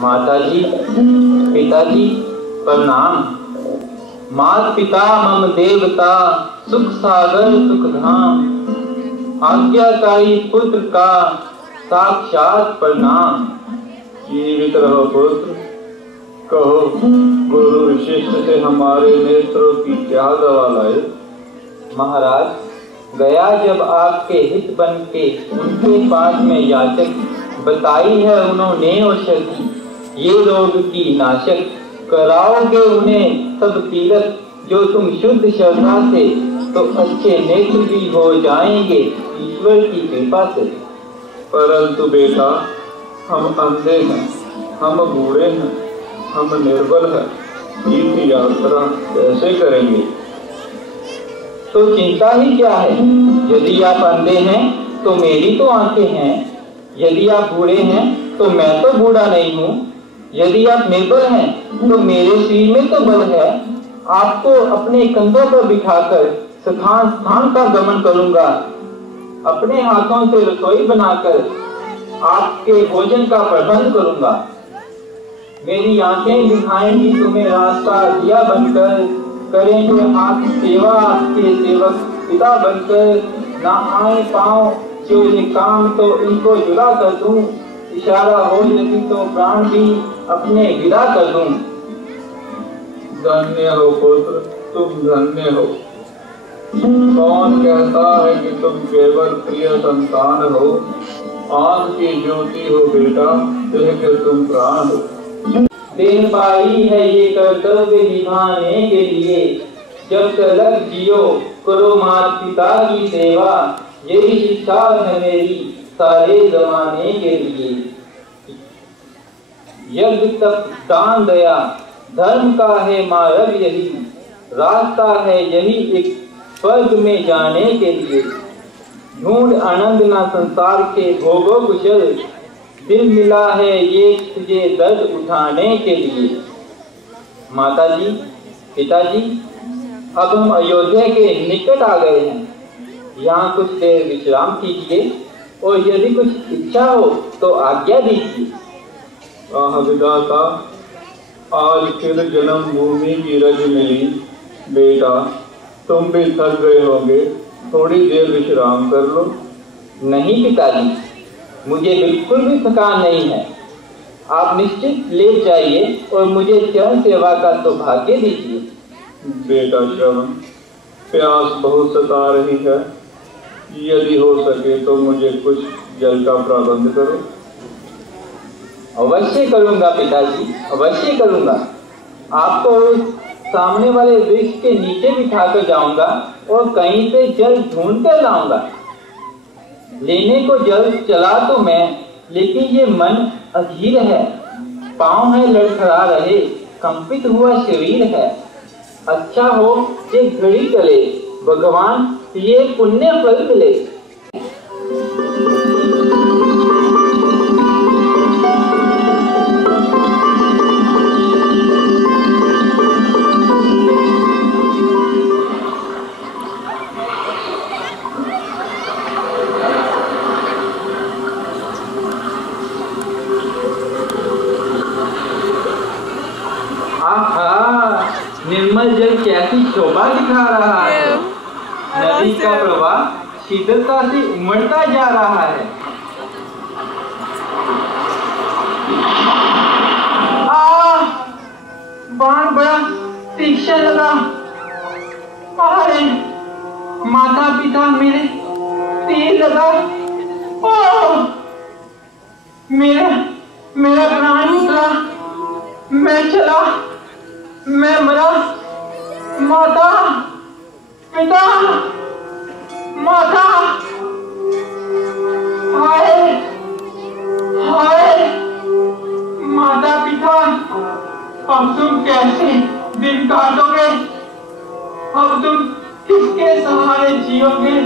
माताजी, पिताजी प्रणाम। मात पिता मम देवता, सुख सागर सुख धाम। आज्ञाकारी पुत्र का साक्षात प्रणाम। जीवित रहो पुत्र, कहो गुरु विशिष्ट से हमारे नेत्रों की क्या दवा लाए? महाराज, गया जब आपके हित बन के उनके पास में याचक, बताई है उन्होंने औषधि, ये रोग की नाशक। कराओगे उन्हें सब तीरथ, जो तुम शुद्ध श्रद्धा से, तो अच्छे नेत्र भी हो जाएंगे ईश्वर की कृपा से। परंतु बेटा, हम अंधे हैं, हम बूढ़े हैं, हम निर्बल हैं, तीर्थ यात्रा कैसे करेंगे? तो चिंता ही क्या है? यदि आप अंधे हैं तो मेरी तो आंखें हैं, यदि आप बूढ़े हैं तो मैं तो बूढ़ा नहीं हूँ, यदि आप निर्बल हैं तो मेरे सिर में तो बल है। आपको अपने कंधों पर बिठाकर स्थान स्थान का गमन करूंगा, अपने हाथों से रसोई बनाकर आपके भोजन का प्रबंध करूंगा। मेरी आंखें दिखाएंगी तुम्हें रास्ता, दिया बनकर करेंगे हाथ सेवा, आपके सेवक पिता बनकर। ना आए पाँव जो ये काम तो इनको जुदा कर दूं, इशारा हो यदि तो प्राण भी अपने विदा कर दूं। धन्य हो पुत्र, तुम धन्य हो। कौन कहता है कि तुम केवल प्रिय संतान हो? आंख की ज्योति हो बेटा, देह के तुम प्राण हो। देह पाई है ये कर्तव्य निभाने के लिए, जब तक जियो करो माता पिता की सेवा। यही शिक्षा है मेरी सारे जमाने के लिए। यज्ञ तप दान दया धर्म का है मार्ग, यही रास्ता है यही एक स्वर्ग में जाने के लिए। ढूंढ आनंद ना संसार के भोगो कुशल, दिल मिला है ये तुझे दर्द उठाने के लिए। माताजी, पिताजी, अब हम अयोध्या के निकट आ गए हैं। यहाँ कुछ देर विश्राम कीजिए और यदि कुछ इच्छा हो तो आज्ञा दीजिए। विधाता, आज फिर जन्मभूमि की रज मिली। बेटा, तुम भी थक गए होंगे, थोड़ी देर विश्राम कर लो। नहीं पिताजी, मुझे बिल्कुल भी थकान नहीं है। आप निश्चित लेट जाइए और मुझे चरण सेवा का सौभाग्य दीजिए। बेटा श्रवण, प्यास बहुत सता रही है, यदि हो सके तो मुझे कुछ जल का प्रबंध करो। अवश्य करूंगा पिताजी, अवश्य करूंगा। आपको सामने वाले वृक्ष के नीचे बिठा कर जाऊंगा और कहीं से जल ढूंढ कर लाऊंगा। लेने को जल चला तो मैं, लेकिन ये मन अधीर है, पांव है लड़खड़ा रहे, कंपित हुआ शरीर है। अच्छा हो ये घड़ी चले, भगवान ये पुण्य फल मिले। निर्मल जल कैसी शोभा दिखा रहा है। नदी का प्रवाह शीतलता से उमड़ता जा रहा है। बाण बड़ा तीक्ष्ण लगा। अरे माता पिता मेरे तीर लगा। ओ मेरा मेरा प्राण निकला, मैं चला, मैं मरा। माता पिता, माता, हाय हाय माता पिता, अब तुम कैसे दिन काटोगे? अब तुम किसके सहारे जियोगे?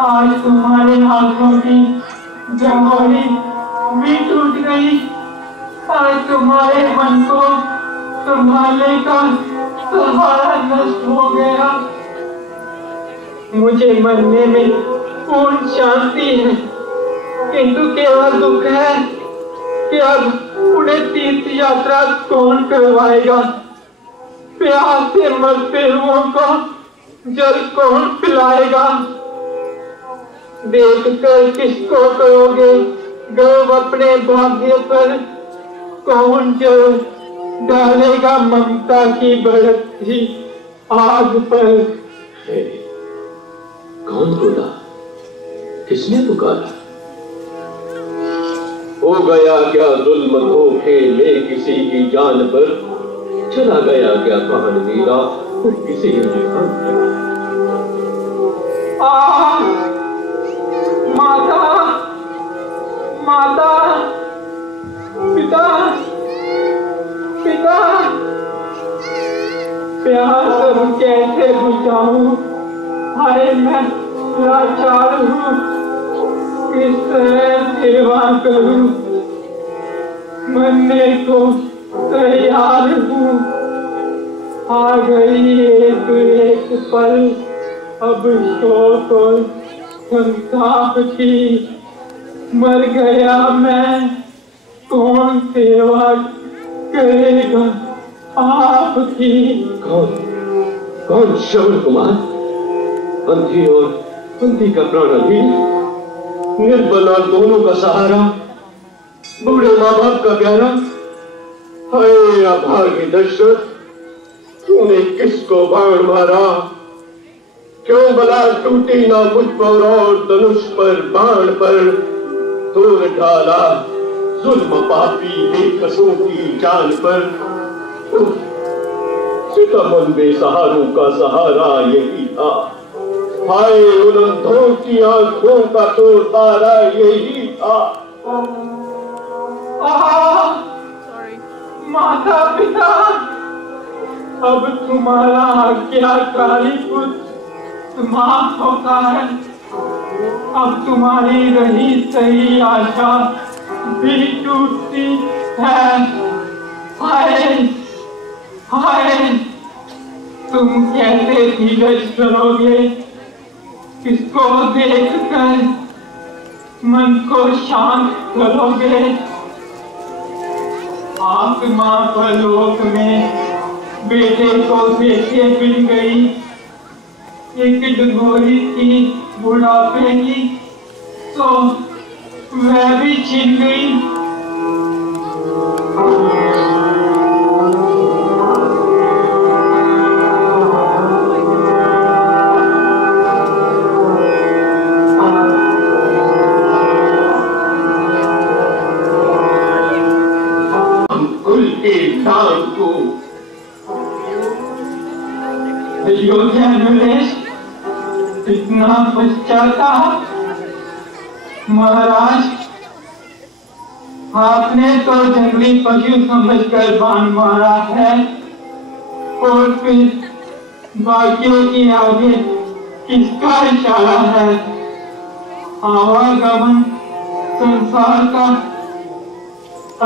आज तुम्हारे हाथों की जंगोली भी टूट गई। आज तुम्हारे मन को संभालने का सहारा नष्ट हो गया। मुझे मरने में पूर्ण शांति है, किंतु केवल दुख है कि अब उन्हें तीर्थ यात्रा कौन करवाएगा? प्यास से मरते हुओं को जल कौन पिलाएगा? देख कर किसको करोगे गर्व अपने भाग्य पर? कौन जल डालेगा ममता की बढ़ती आग पर? कौन बोला? किसने पुकारा? हो गया क्या जुल्म धोखे में किसी की जान पर? चला गया क्या कहान मेरा किसी इंसान पर? माता, माता, पिता, पिता, प्यास अब कैसे बुझाऊं? हाय मैं लाचार हूँ, किस तरह सेवा करूं? मरने को तैयार हूँ, आ गई एक पल अब शोक और संताप की। मर गया मैं, कौन सेवा करेगा आपकी? कौन श्रवण कुमार? अंधी और अंधी का प्राण अधीर, निर्बला दोनों का सहारा, बूढ़े माँ बाप का प्यारा। हाय अभागी दशरथ, तूने किसको बाण मारा? क्यों बला टूटी ना मुझ पर और धनुष पर बाण पर तोड़ डाला जुल्म पापी बेकसों की जान पर? सितमन बेसहारों का सहारा यही था, हाय उन अंधों की आंखों का तो तारा यही था। माता पिता, अब तुम्हारा आज्ञाकारी पुत्र समाप्त होता है। अब तुम्हारी रही सही आशा भी टूटती है। हाय हाय, तुम कैसे धीरज करोगे? किसको देखकर मन को शांत करोगे? आत्मा परलोक में बेटे को देखे बिन गई, एक डगोरी थी बुढ़ापे की तो वह भी छिन गई। अयोध्या नरेश, इतना पश्चाताप? महाराज, आपने तो जंगली पशु समझकर बाण मारा है और फिर बाकियों की आगे किसका इशारा है? आवागमन संसार का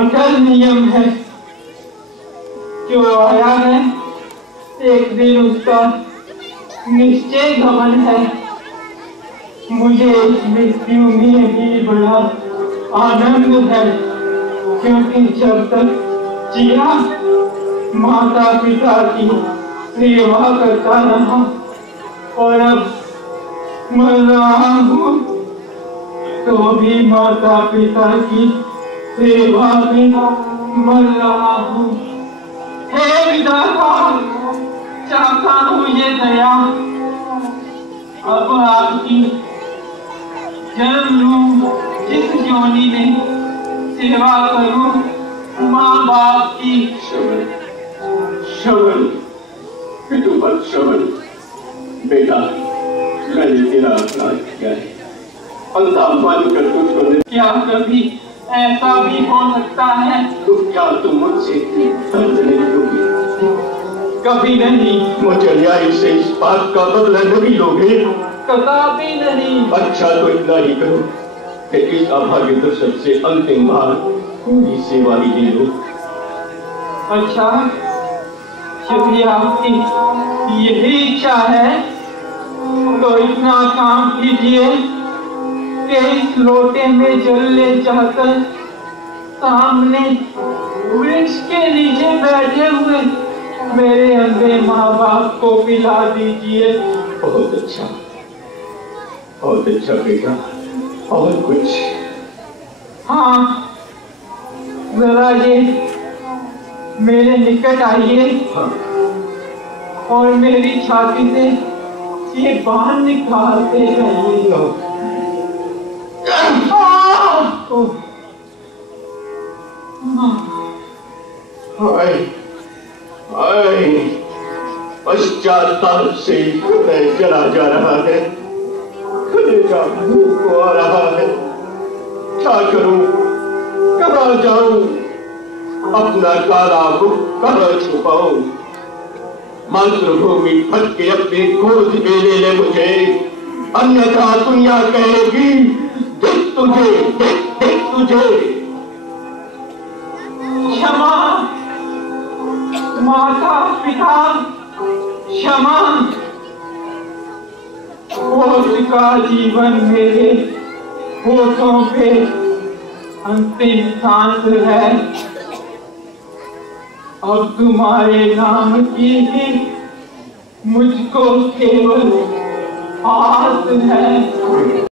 अटल नियम है, जो आया है एक दिन उसका निश्चय गमन है। मुझे इस मृत्यु में भी बड़ा आनंद है, क्योंकि जब तक जिया माता पिता की सेवा करता रहा और अब मर रहा हूँ तो भी माता पिता की सेवा में मर रहा हूँ। हे विधाता, चाहता हूँ ये दया अब आपकी जन्म लूं, जिस योनि में सेवा करूं माँ बाप की। श्रवण, पितुपत श्रवण, बेटा मैंने तेरा अपराध किया है, अंधा मानकर तुझको। क्या कभी ऐसा भी हो सकता है? तो क्या तुम मुझसे दर्द नहीं लोगे? कभी नहीं। मुझे न्याय से इस बात का बदला नहीं लोगे? कदापि नहीं। अच्छा तो इतना ही करो कि इस अभाग्य दशरथ से अंतिम बार पूरी सेवा ही ले लो। अच्छा, यदि आपकी यही इच्छा है तो इतना काम कीजिए कि इस लोटे में जल ले जाकर सामने वृक्ष के नीचे बैठे हुए मेरे अंधे माँ बाप को पिला दीजिए। बहुत अच्छा बेटा। और कुछ? हाँ, जरा ये मेरे निकट आइए। हाँ। और मेरी छाती से ये बाहर निकालते जाइए। पश्चाताप से हृदय जला जा रहा है, कलेजा मुंह को आ रहा है। क्या करूं, कहाँ जाऊं, अपना काला मुख कहाँ छुपाऊं? मातृभूमि फट के अपनी गोद में ले ले मुझे, अन्यथा दुनिया कहेगी देख तुझे, देख तुझे। क्षमा माता पिता, क्षमा। होश का जीवन मेरे होठों पे अंतिम सांस है। अब तुम्हारे नाम की ही मुझको केवल आस है।